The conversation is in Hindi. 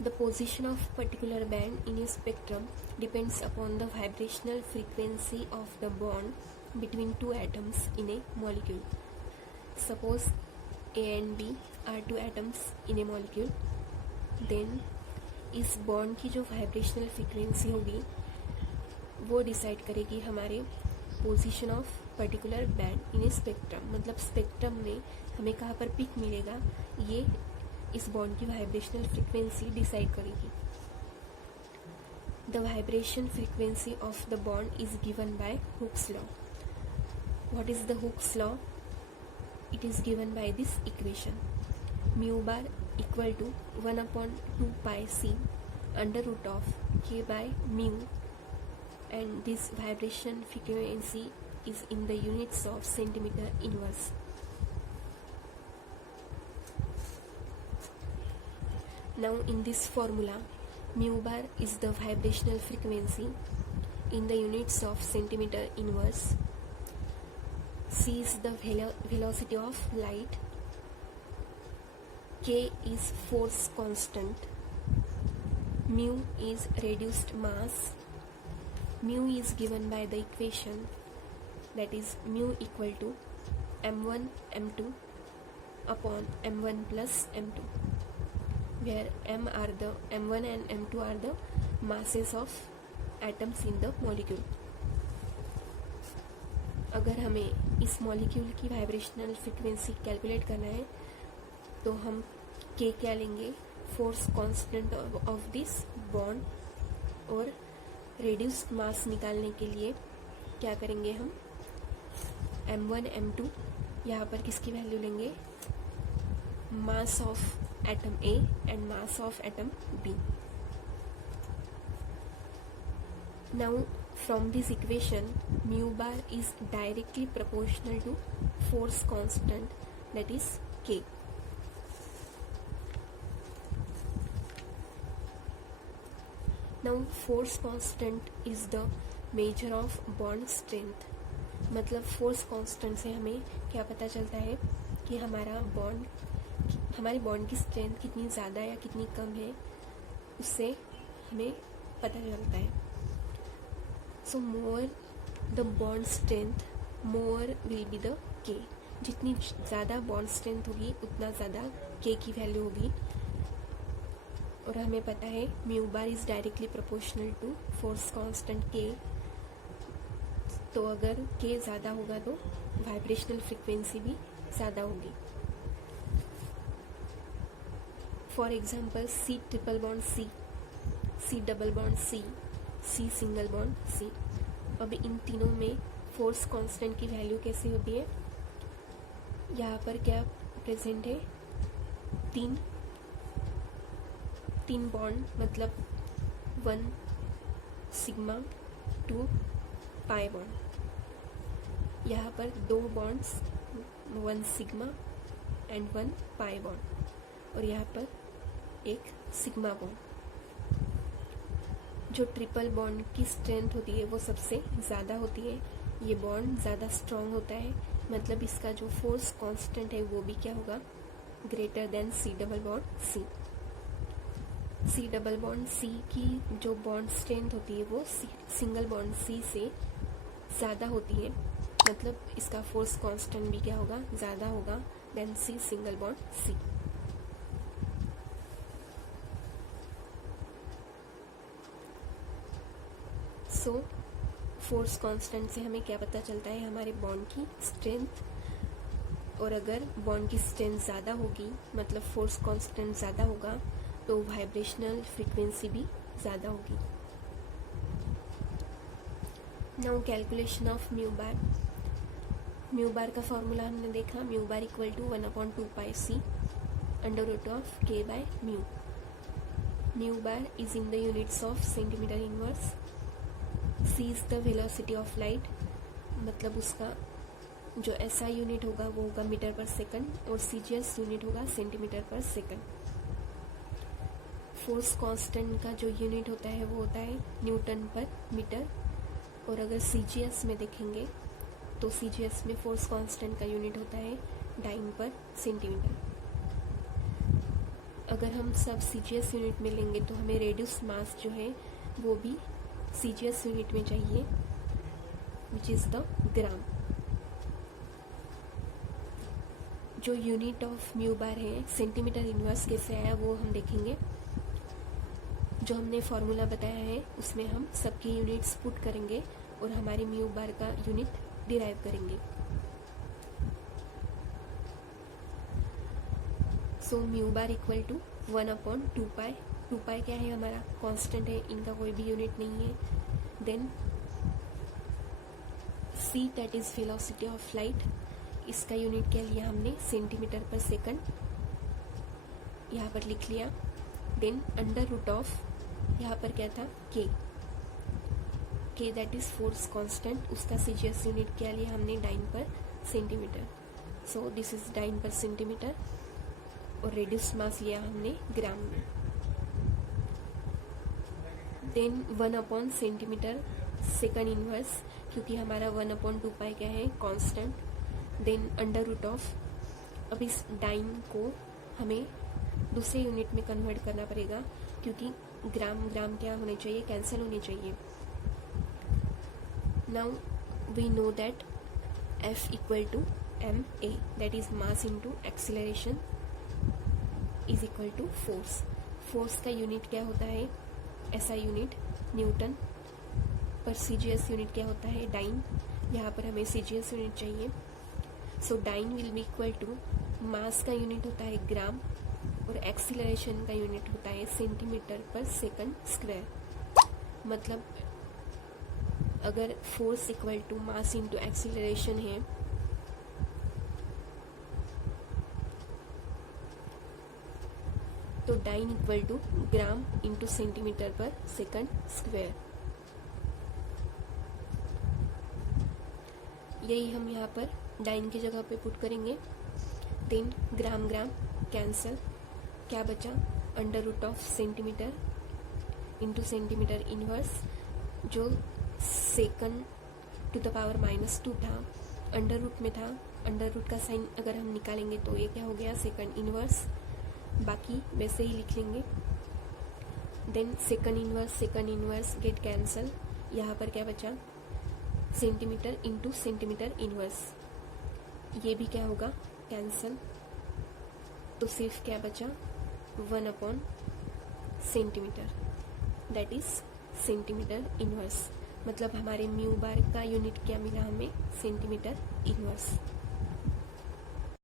The position of particular band in a spectrum depends upon the vibrational frequency of the bond between two atoms in a molecule. Suppose A and B are two atoms in a molecule, then इस बॉन्ड की जो वाइब्रेशनल फ्रीक्वेंसी होगी वो डिसाइड करेगी हमारे position of particular band in A spectrum. मतलब स्पेक्ट्रम में हमें कहाँ पर पिक मिलेगा ये इस बॉन्ड की वाइब्रेशनल फ्रीक्वेंसी डिसाइड करेगी. The vibration frequency of the bond is given by Hooke's law. What is the Hooke's law? It is given by this equation. Mu bar equal to 1/2 pi c under root of k by mu, and this vibration frequency is in the units of centimeter inverse. Now in this formula, mu bar is the vibrational frequency in the units of centimeter inverse. C is the velocity of light. K is force constant. Mu is reduced mass. Mu is given by the equation, that is mu equal to m1 m2 upon m1 plus m2, where m1 and m2 are the masses of atoms in the molecule. अगर हमें इस मॉलिक्यूल की वाइब्रेशनल फ्रीक्वेंसी कैलकुलेट करना है तो हम K क्या लेंगे? Force constant of this bond. और रेड्यूस्ड मास निकालने के लिए क्या करेंगे हम? m1 m2 यहाँ पर किसकी वैल्यू लेंगे? Mass of atom A and mass of atom B. Now from this equation mu bar is directly proportional to force constant, that is K. Now force constant is the measure of bond strength. मतलब force constant से हमें क्या पता चलता है कि हमारे बॉन्ड की स्ट्रेंथ कितनी ज़्यादा या कितनी कम है, उससे हमें पता चलता है. So more the bond strength more will be the K. जितनी ज़्यादा बॉन्ड स्ट्रेंथ होगी उतना ज़्यादा K की वैल्यू होगी. और हमें पता है mu bar is directly proportional to force constant K. तो अगर K ज़्यादा होगा तो वाइब्रेशनल फ्रीक्वेंसी भी ज़्यादा होगी. For example C triple bond C, C double bond C, C single bond C. अब इन तीनों में फोर्स कांस्टेंट की वैल्यू कैसी होती है? यहाँ पर क्या प्रेजेंट है? तीन बॉन्ड, मतलब 1 सिग्मा 2 पाई बॉन्ड. यहाँ पर 2 bonds 1 sigma and 1 pi bond, और यहाँ पर एक सिग्मा बॉन्ड. जो ट्रिपल बॉन्ड की स्ट्रेंथ होती है वो सबसे ज़्यादा होती है. ये बॉन्ड ज़्यादा स्ट्रॉन्ग होता है, मतलब इसका जो फोर्स कांस्टेंट है वो भी क्या होगा? Greater than C double bond C. C double bond C की जो बॉन्ड स्ट्रेंथ होती है वो सिंगल बॉन्ड C से ज़्यादा होती है, मतलब इसका फोर्स कांस्टेंट भी क्या होगा? ज़्यादा होगा then C single bond C. So force constant से हमें क्या पता चलता है? हमारे बॉन्ड की स्ट्रेंथ. और अगर बॉन्ड की स्ट्रेंथ ज़्यादा होगी, मतलब फोर्स कांस्टेंट ज़्यादा होगा, तो वाइब्रेशनल फ्रीक्वेंसी भी ज़्यादा होगी. Now calculation of mu bar. Mu bar का फॉर्मूला हमने देखा. Mu bar equal to 1/2 pi c under root of K by mu. Mu bar is in the units of centimetre inverse. C is the velocity of light, मतलब उसका जो SI यूनिट होगा वो होगा मीटर पर सेकंड, और CGS यूनिट होगा centimetre per second. Force constant का जो यूनिट होता है वो होता है न्यूटन पर मीटर. और अगर CGS में देखेंगे तो CGS में फोर्स कांस्टेंट का यूनिट होता है डाइन पर सेंटीमीटर. अगर हम सब CGS यूनिट में लेंगे तो हमें रेड्यूस मास जो है वो भी CGS यूनिट में चाहिए, विच इज़ द ग्राम। जो यूनिट ऑफ म्यू बार है सेंटीमीटर इनवर्स कैसे आया वो हम देखेंगे। जो हमने फॉर्मूला बताया है उसमें हम सबकी यूनिट्स पुट करेंगे और हमारे म्यू बार का यूनिट डिराइव करेंगे। So mu bar equal to 1/2 pi. 2 pi क्या है, हमारा कांस्टेंट है, इनका कोई भी यूनिट नहीं है। Then c that is velocity of light, इसका यूनिट क्या लिया हमने, सेंटीमीटर पर सेकंड, यहाँ पर लिख लिया। देन अंडर रूट ऑफ, यहाँ पर क्या था, k that is force constant, उसका CGS यूनिट क्या लिया हमने, dyne per centimetre. So this is dyne per centimetre. और रेडियस मास लिया हमने ग्राम में। देन 1 सेंटीमीटर सेकंड इनवर्स, क्योंकि हमारा 1/2 पाई क्या है, constant. Then under root of, अब इस डाइन को हमें दूसरे यूनिट में कन्वर्ट करना पड़ेगा, क्योंकि ग्राम ग्राम क्या होने चाहिए, कैंसिल होने चाहिए। Now we know that F equal to ma, that is mass into acceleration is equal to force. Force का यूनिट क्या होता है, ऐसा यूनिट न्यूटन पर। CGS यूनिट क्या होता है, डाइन। यहाँ पर हमें CGS यूनिट चाहिए। So dyne will be equal to, mass का यूनिट होता है ग्राम और एक्सीलरेशन का यूनिट होता है सेंटीमीटर पर सेकंड स्क्वायर। मतलब अगर force equal to mass into acceleration है तो dyne equal to gram into centimetre per second square. यही हम यहाँ पर डाइन की जगह पे पुट करेंगे। देन ग्राम ग्राम कैंसल, क्या बचा, under root of centimetre into centimetre inverse, जो सेकंड टू द पावर -2 था, अंडर रूट में था। अंडर रूट का साइन अगर हम निकालेंगे तो ये क्या हो गया, सेकंड इनवर्स। बाकी वैसे ही लिख लेंगे। Then second inverse get cancel, यहाँ पर क्या बचा, सेंटीमीटर इंटू सेंटीमीटर इनवर्स, ये भी क्या होगा, कैंसल। तो सिर्फ क्या बचा, 1 centimetre, that is centimetre inverse. मतलब हमारे म्यू बार का यूनिट क्या मिला हमें, सेंटीमीटर इनवर्स।